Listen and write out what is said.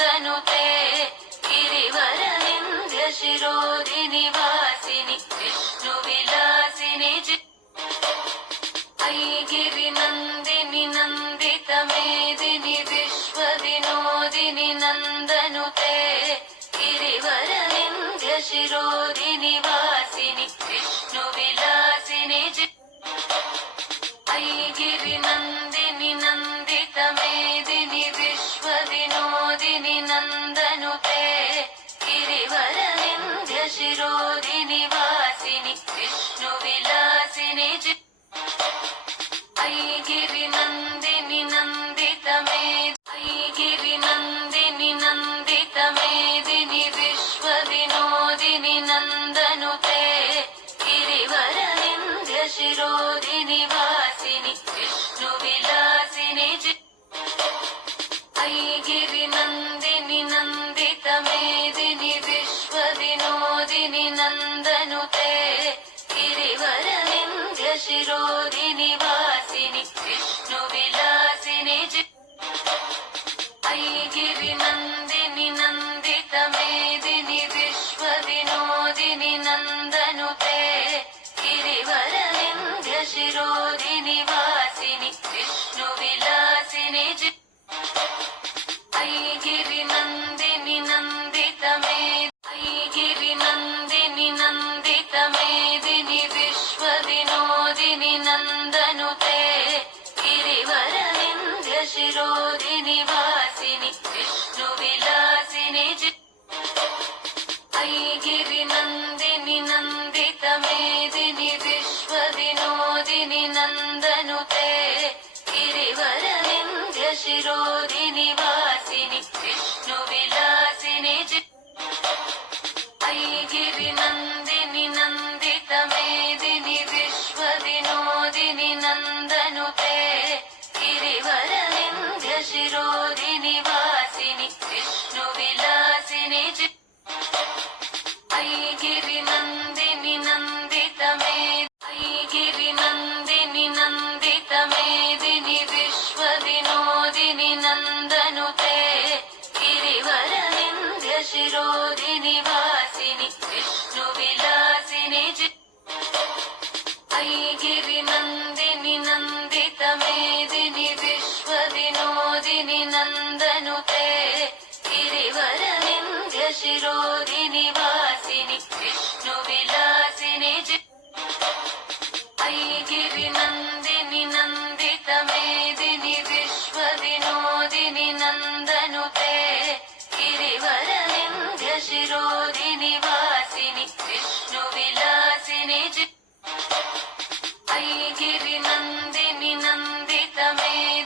ವಂದನುತೆ ಗಿರಿವರನಿಂದ ಶಿರೋಧಿ ನಿವಾಸಿನಿ ವಿಷ್ಣು ವಿಲಾಸಿನಿ ಐ ಗಿರಿ ನಂದಿನಿ ನಂದಿತ ಮೇದಿನಿ ವಿಶ್ವ ವಿನೋದಿನಿ ನಂದನುತೆ ಗಿರಿವರನಿಂದ ಶಿರೋಧಿ ನಿವಾಸಿನಿ ವಿಷ್ಣು ವಿಲಾಸಿನಿ ಐ ಗಿರಿ శిరోధిని వాసిని విష్ణు విలాసిని ఐగిరి నందిని నందిత మేదిని విశ్వ వినోదిని నందనుతే గిరివర నింద్య శిరోధిని వాసిని విష్ణు విలాసిని ఐగిరి శిరోధిని వాసిని విష్ణు విలాసిని ఐగిరి నందిని నందిత మేదిని విశ్వ వినోదిని నందనుతే గిరివర నింద్య శిరోధిని వాసిని విష్ణు విలాసిని ఐగిరి నందిని నందితమే ఐగిరి నందిని నందితమేదిని విశ్వవినోదిని నందనుతే గిరివర నింద్య శిరోదిని వాసిని విష్ణు విలాసిని ఐగిరి నందిని నందితమేదిని విశ్వవినోదిని నందనుతే विष्णुविलासिनि जि- ऐगिरिनन्दिनि